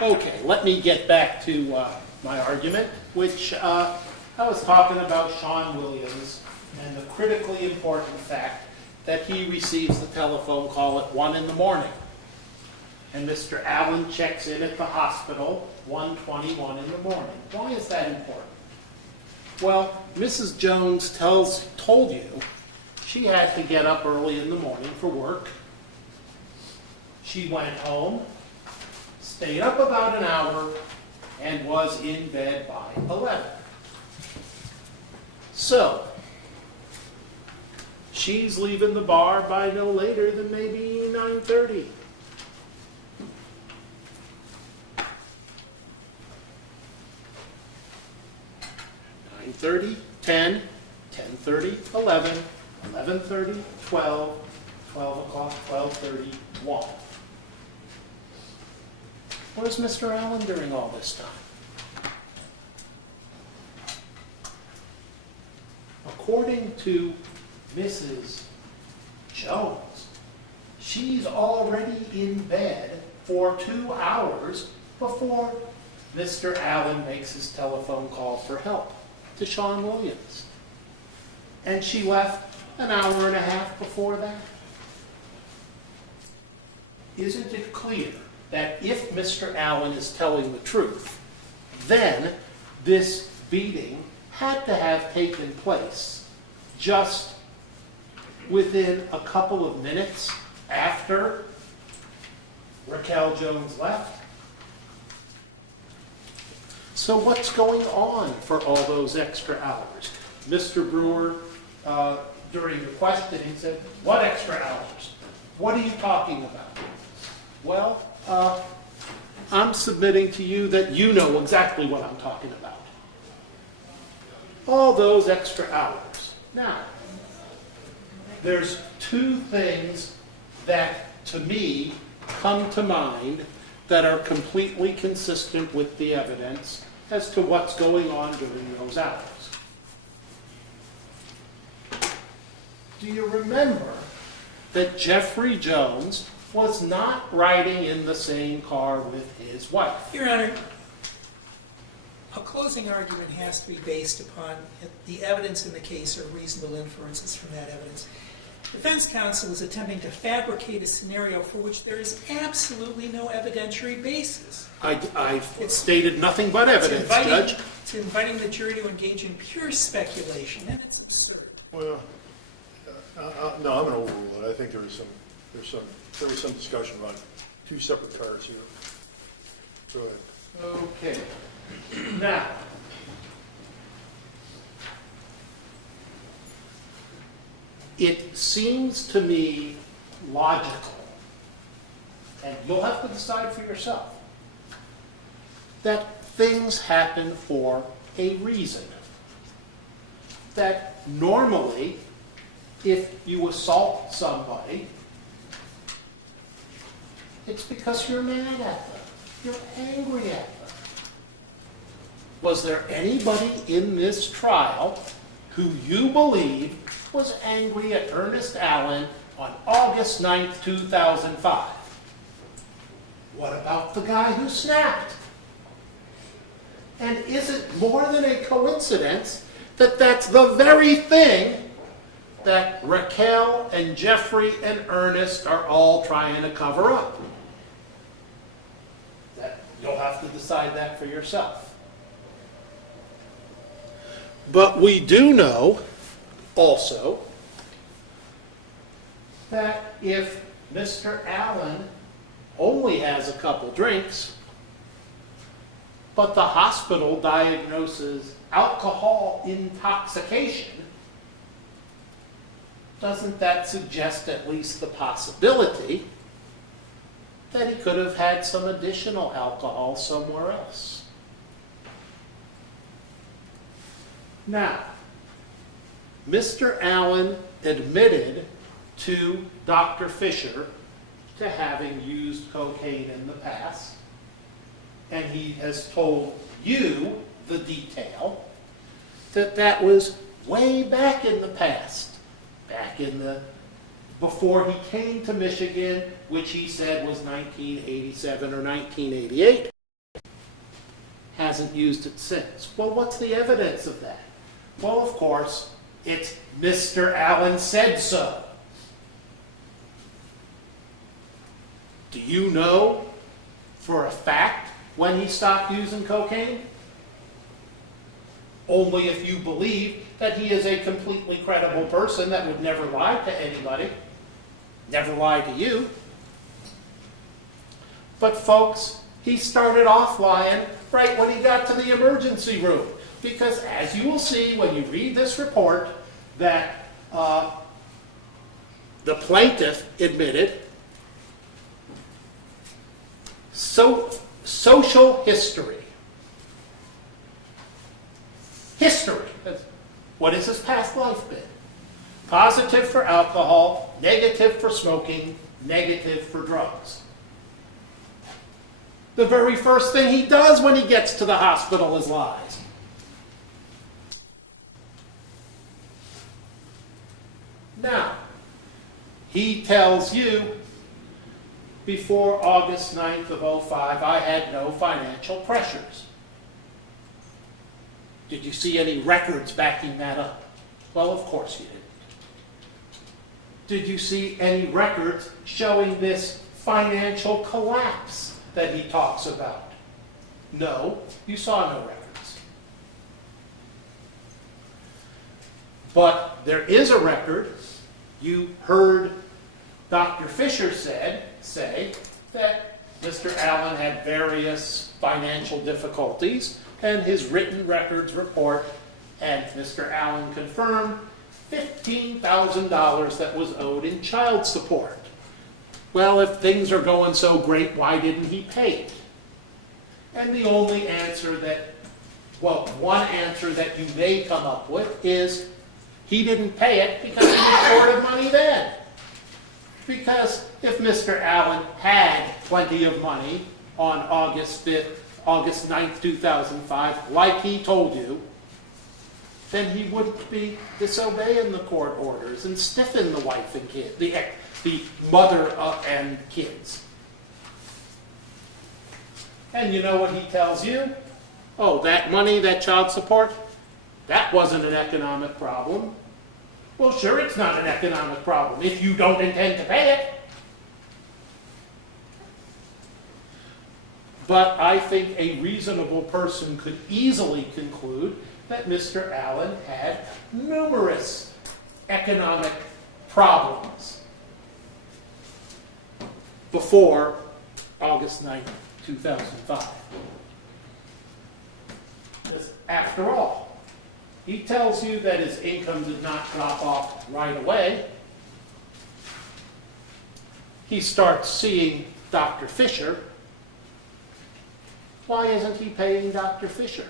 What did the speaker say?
Okay, let me get back to my argument, which I was talking about Sean Williams and the critically important fact that he receives the telephone call at 1 in the morning. And Mr. Allen checks in at the hospital 1:21 in the morning. Why is that important? Well, Mrs. Jones told you she had to get up early in the morning for work. She went home, stayed up about an hour, and was in bed by 11. So, she's leaving the bar by no later than maybe 9:30. Nine 30, 10, 10:30, 11, 11:30, 12, 12 o'clock, 12:30, 1. Where's Mr. Allen during all this time? According to Mrs. Jones, she's already in bed for 2 hours before Mr. Allen makes his telephone call for help to Sean Williams. And she left an hour and a half before that. Isn't it clear that if Mr. Allen is telling the truth, then this beating had to have taken place just within a couple of minutes after Raquel Jones left? So what's going on for all those extra hours? Mr. Brewer, during the questioning, said, "What extra hours? What are you talking about?" Well, I'm submitting to you that you know exactly what I'm talking about. All those extra hours. Now, there's two things that, to me, come to mind that are completely consistent with the evidence as to what's going on during those hours. Do you remember that Jeffrey Jones was not riding in the same car with his wife? Your Honor, a closing argument has to be based upon the evidence in the case or reasonable inferences from that evidence. Defense counsel is attempting to fabricate a scenario for which there is absolutely no evidentiary basis. I've stated nothing but evidence, Judge. It's inviting the jury to engage in pure speculation, and it's absurd. Well, no, I'm going to overrule it. I think there was some discussion about two separate cars here. Go ahead. Okay. Now, it seems to me logical, and you'll have to decide for yourself, that things happen for a reason. That normally, if you assault somebody, it's because you're mad at them. You're angry at them. Was there anybody in this trial who you believe was angry at Ernest Allen on August 9th, 2005? What about the guy who snapped? And is it more than a coincidence that that's the very thing that Raquel and Jeffrey and Ernest are all trying to cover up? You'll have to decide that for yourself. But we do know also that if Mr. Allen only has a couple drinks, but the hospital diagnoses alcohol intoxication, doesn't that suggest at least the possibility that he could have had some additional alcohol somewhere else? Now, Mr. Allen admitted to Dr. Fisher to having used cocaine in the past, and he has told you the detail that that was way back in the past, before he came to Michigan, which he said was 1987 or 1988. hasn't used it since. Well, what's the evidence of that? Well, of course, it's Mr. Allen said so. Do you know for a fact when he stopped using cocaine? Only if you believe that he is a completely credible person that would never lie to anybody, never lie to you. But folks, he started off lying right when he got to the emergency room. Because as you will see when you read this report, that the plaintiff admitted social history. History. What has his past life been? Positive for alcohol, negative for smoking, negative for drugs. The very first thing he does when he gets to the hospital is lies. Now, he tells you, before August 9th of 2005, I had no financial pressures. Did you see any records backing that up? Well, of course you didn't. Did you see any records showing this financial collapse that he talks about? No, you saw no records. But there is a record. You heard Dr. Fisher say that Mr. Allen had various financial difficulties, and his written records report, and Mr. Allen confirmed, $15,000 that was owed in child support. Well, if things are going so great, why didn't he pay it? And the only answer that, well, one answer that you may come up with is he didn't pay it because he was short of money then. Because if Mr. Allen had plenty of money on August 9th, 2005, like he told you, then he wouldn't be disobeying the court orders and stiffing the wife and kid, the mother and kids. And you know what he tells you? Oh, that money, that child support, that wasn't an economic problem. Well, sure, it's not an economic problem if you don't intend to pay it. But I think a reasonable person could easily conclude that Mr. Allen had numerous economic problems before August 9th, 2005. Because after all, he tells you that his income did not drop off right away. He starts seeing Dr. Fisher. Why isn't he paying Dr. Fisher?